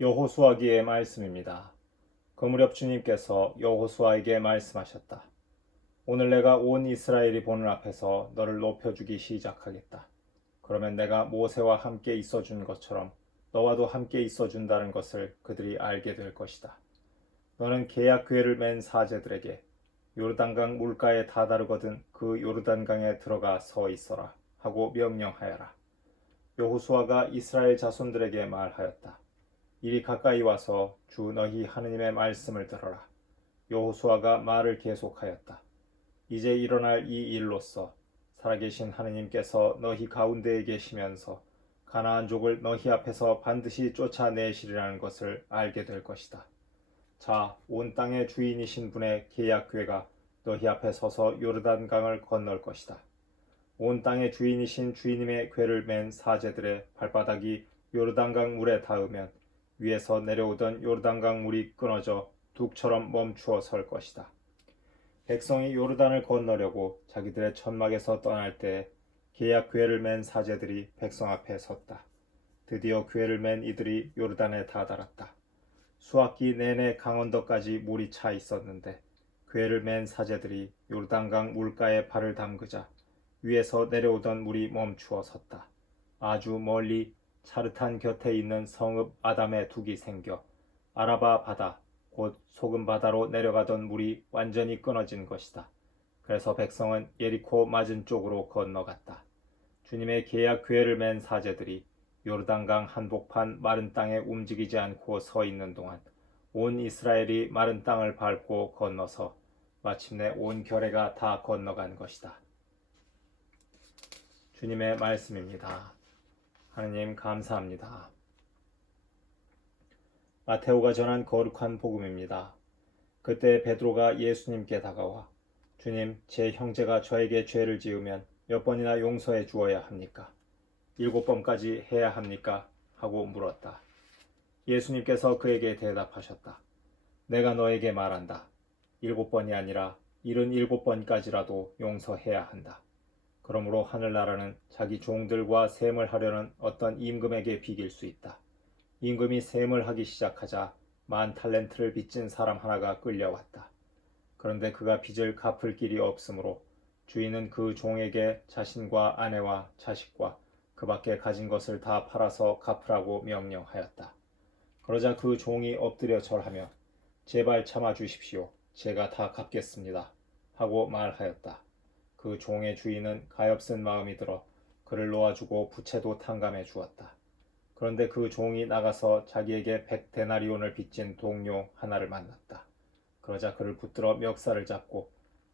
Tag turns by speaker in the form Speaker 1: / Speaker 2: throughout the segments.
Speaker 1: 여호수아기의 말씀입니다. 그 무렵 주님께서 여호수아에게 말씀하셨다. 오늘 내가 온 이스라엘이 보는 앞에서 너를 높여주기 시작하겠다. 그러면 내가 모세와 함께 있어준 것처럼 너와도 함께 있어준다는 것을 그들이 알게 될 것이다. 너는 계약 궤를 맨 사제들에게 요르단강 물가에 다다르거든 그 요르단강에 들어가 서 있어라 하고 명령하여라. 여호수아가 이스라엘 자손들에게 말하였다. 이리 가까이 와서 주 너희 하느님의 말씀을 들어라. 여호수아가 말을 계속하였다. 이제 일어날 이 일로서 살아계신 하느님께서 너희 가운데에 계시면서 가나안 족을 너희 앞에서 반드시 쫓아내시리라는 것을 알게 될 것이다. 자, 온 땅의 주인이신 분의 계약궤가 너희 앞에 서서 요르단강을 건널 것이다. 온 땅의 주인이신 주인님의 궤를 맨 사제들의 발바닥이 요르단강 물에 닿으면 위에서 내려오던 요르단강 물이 끊어져 둑처럼 멈추어 설 것이다. 백성이 요르단을 건너려고 자기들의 천막에서 떠날 때 계약 궤를 맨 사제들이 백성 앞에 섰다. 드디어 궤를 맨 이들이 요르단에 다다랐다. 수학기 내내 강원도까지 물이 차 있었는데 궤를 맨 사제들이 요르단강 물가에 발을 담그자 위에서 내려오던 물이 멈추어 섰다. 아주 멀리 차르탄 곁에 있는 성읍 아담의 둑이 생겨 아라바 바다 곧 소금 바다로 내려가던 물이 완전히 끊어진 것이다. 그래서 백성은 예리코 맞은 쪽으로 건너갔다. 주님의 계약 궤를 맨 사제들이 요르단강 한복판 마른 땅에 움직이지 않고 서 있는 동안 온 이스라엘이 마른 땅을 밟고 건너서 마침내 온 결례가 다 건너간 것이다. 주님의 말씀입니다. 하느님 감사합니다. 마테오가 전한 거룩한 복음입니다. 그때 베드로가 예수님께 다가와 주님, 제 형제가 저에게 죄를 지으면 몇 번이나 용서해 주어야 합니까? 일곱 번까지 해야 합니까? 하고 물었다. 예수님께서 그에게 대답하셨다. 내가 너에게 말한다. 일곱 번이 아니라 일흔 일곱 번까지라도 용서해야 한다. 그러므로 하늘나라는 자기 종들과 셈을 하려는 어떤 임금에게 비길 수 있다. 임금이 셈을 하기 시작하자 만 탈렌트를 빚진 사람 하나가 끌려왔다. 그런데 그가 빚을 갚을 길이 없으므로 주인은 그 종에게 자신과 아내와 자식과 그 밖에 가진 것을 다 팔아서 갚으라고 명령하였다. 그러자 그 종이 엎드려 절하며 제발 참아 주십시오. 제가 다 갚겠습니다. 하고 말하였다. 그 종의 주인은 가엾은 마음이 들어 그를 놓아주고 부채도 탕감해 주었다. 그런데 그 종이 나가서 자기에게 백 데나리온을 빚진 동료 하나를 만났다. 그러자 그를 붙들어 멱살을 잡고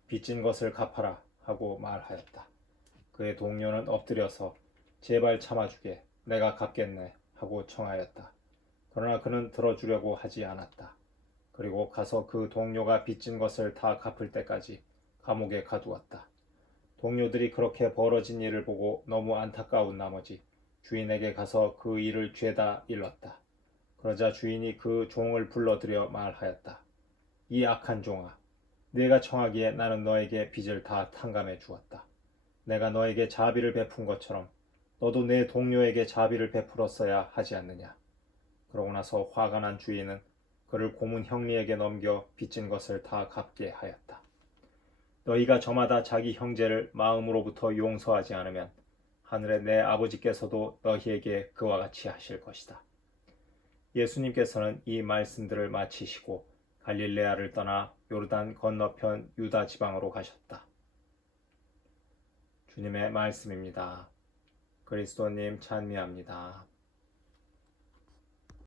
Speaker 1: 빚진 것을 갚아라 하고 말하였다. 그의 동료는 엎드려서 제발 참아주게 내가 갚겠네 하고 청하였다. 그러나 그는 들어주려고 하지 않았다. 그리고 가서 그 동료가 빚진 것을 다 갚을 때까지 감옥에 가두었다. 동료들이 그렇게 벌어진 일을 보고 너무 안타까운 나머지 주인에게 가서 그 일을 죄다 일렀다. 그러자 주인이 그 종을 불러들여 말하였다. 이 악한 종아, 네가 청하기에 나는 너에게 빚을 다 탕감해 주었다. 내가 너에게 자비를 베푼 것처럼 너도 내 동료에게 자비를 베풀었어야 하지 않느냐. 그러고 나서 화가 난 주인은 그를 고문 형리에게 넘겨 빚진 것을 다 갚게 하였다. 너희가 저마다 자기 형제를 마음으로부터 용서하지 않으면 하늘의 내 아버지께서도 너희에게 그와 같이 하실 것이다. 예수님께서는 이 말씀들을 마치시고 갈릴레아를 떠나 요르단 건너편 유다 지방으로 가셨다. 주님의 말씀입니다. 그리스도님 찬미합니다.